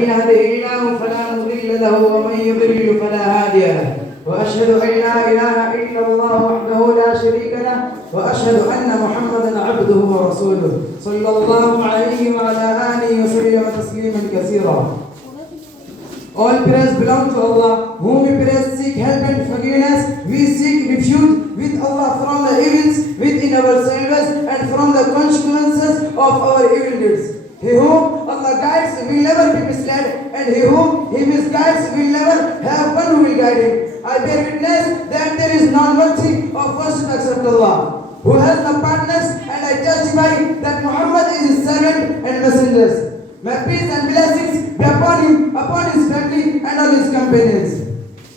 يهده الله فلا مضل له ومن يضلل فلا هادي له واشهد ان لا اله الا الله وحده لا شريك له واشهد ان محمدا عبده ورسوله صلى الله عليه وعلى اله وسلم تسليما كثيرا. All praise belongs to Allah, whom we praise, seek help and forgiveness. We seek refuge with Allah from the evils within ourselves and from the consequences of our evil deeds. He whom Allah guides will never be misled, and he whom He misguides will never have one who will guide him. I bear witness that there is none worthy of worship except Allah, who has no partners, and I testify that Muhammad is His servant and messenger. May peace and blessings be upon him, upon his family, and on his companions.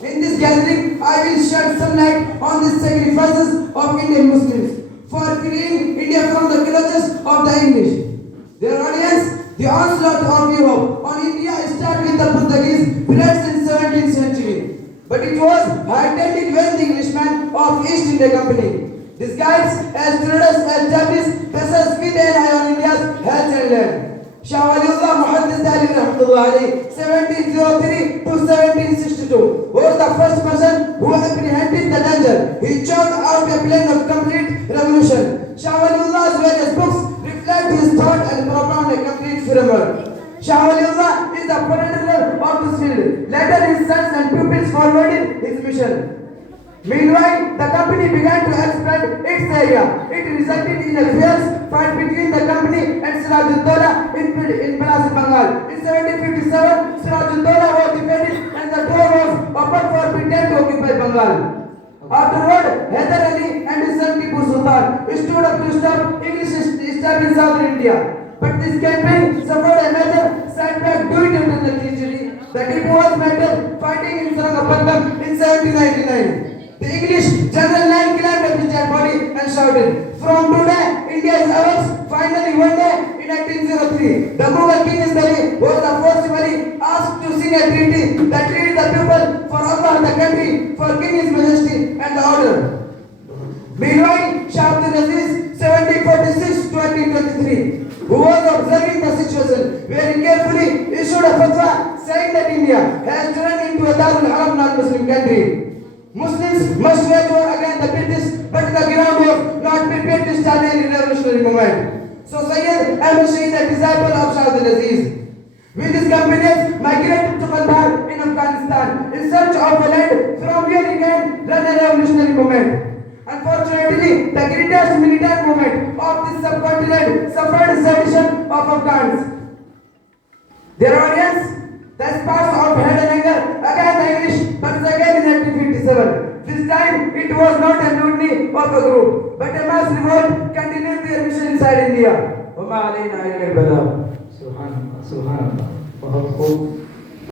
In this gathering, I will shed some light on the sacrifices of Indian Muslims for freeing India from the clutches of the English. Dear audience, the onslaught of Europe on India started with the Portuguese pirates in 17th century. But it was heightened when the Englishmen of East India Company, disguised as terrorists, established vessels with an eye on India's health and land. Shah Waliullah Muhammad 1703 to 1762 was the first person who apprehended the danger. He chose out a plan of complete revolution. Shah Waliullah's various books reflect his thought and propound a complete framework. Shah Waliullah is the progenitor of this field. Later his sons and pupils forwarded his mission. Meanwhile, the company began to expand its area. It resulted in a fierce fight between the company and Siraj-ud-Dawla in Bengal. In 1757, Siraj-ud-Dawla was defeated and the door was opened for Britain to occupy Bengal. Afterward, Hyder Ali and his son Tipu Sultan stood up to stop English established in southern India. But this campaign suffered a major setback due to the treachery. The Tipu was met fighting in Sarangapatnam in 1799. The English General 9 climbed up his dead body and shouted, "From today, India is ours." Finally, one day in 1803, the Mughal king was forcibly asked to sign a treaty that freed the people for Allah, the country, for King His Majesty and the order. Meanwhile, Shah Abdul Aziz, 1746 to 1823, who was observing the situation, very carefully issued a fatwa saying that India has turned into a Darul Haram non-Muslim country. Muslims must wage war against the British, but the ground was not prepared to start any revolutionary movement. So Sayyid Ahmed Shahid, a disciple of Shah Abdul Aziz, with his companions migrated to Kandahar in Afghanistan in search of a land from where he can run a revolutionary movement. Unfortunately, the greatest militant movement of this subcontinent suffered sedition of Afghans. Their audience, the sparks of hate and anger against the English burst again in 1857. This time, it was not a mutiny of a group, but a mass revolt continued their mission inside India. وَمَا عَلَيْنَا إِلَّا الْبَلَاغُ. Subhanallah, Subhanallah. बहुत खूब